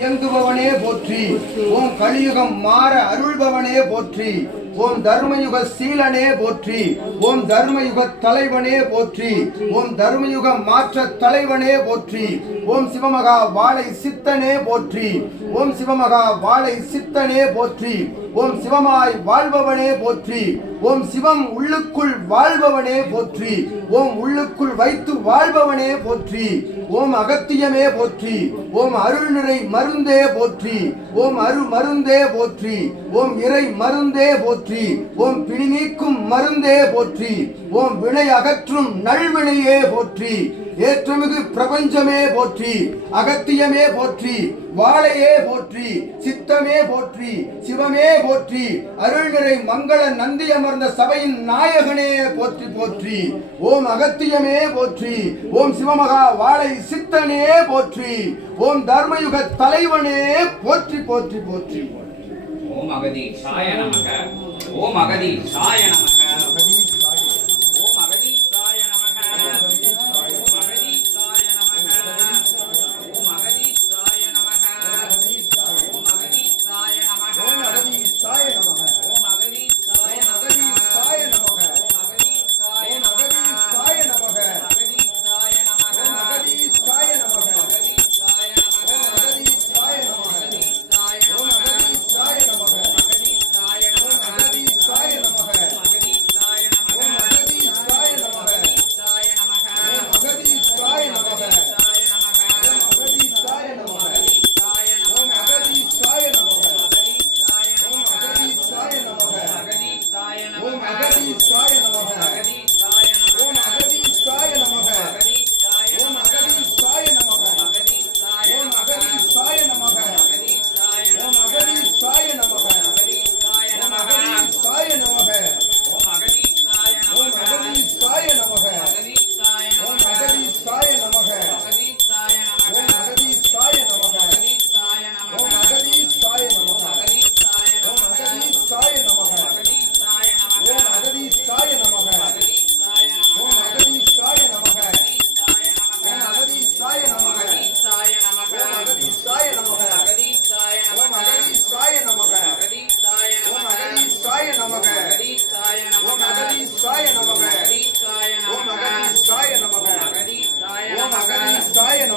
இயங்குபவனே போற்றி. ஓம் கலியுகம் மாற அருள்பவனே போற்றி. ஓம் தர்மயுக சீலனே போற்றி. ஓம் தர்மயுக தலைவனே போற்றி. ஓம் தர்மயுக மாற்ற தலைவனே போற்றி. ஓம் சிவமகா வாழை சித்தனே போற்றி. ஓம் சிவமகா வாழை சித்தனே போற்றி. ஓம் சிவமாய் வாழ்பவனே போற்றி. ஓம் சிவம் உள்ளுக்குள் வாழ்பவனே போற்றி. ஓம் உள்ளுக்குள் வைத்து வாழ்பவனே போற்றி. ஓம் அகத்தியமே போற்றி. ஓம் அருள் நிறை மருந்தே போற்றி. ஓம் அரு மருந்தே போற்றி. ஓம் இறை மருந்தே போற்றி. ஓம் பிணி மருந்தே போற்றி. ஓம் வினை அகற்றும் நல்வினையே போற்றி. ஏற்றமிகு பிரபஞ்சமே போற்றி அகத்தியமே போற்றி வாழையே போற்றி சித்தமே போற்றி சிவமே போற்றி அருள்நிறை மங்கள நந்தி அமர்ந்த சபையின் நாயகனே போற்றி போற்றி. ஓம் அகத்தியமே போற்றி ஓம் சிவமகா வாழை சித்தனே போற்றி ஓம் தர்மயுக தலைவனே போற்றி போற்றி போற்றி. ஓம் அகதி சாய நமக ஓம் அகதி சாய நமக.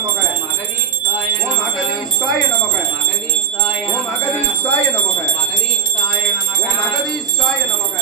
நமக ஓம் அகதீஸ்தாய நமக ஓம் அகதீஸ்தாய நமக ஓம் அகதீஸ்தாய நமக ஓம் அகதீஸ்தாய நமக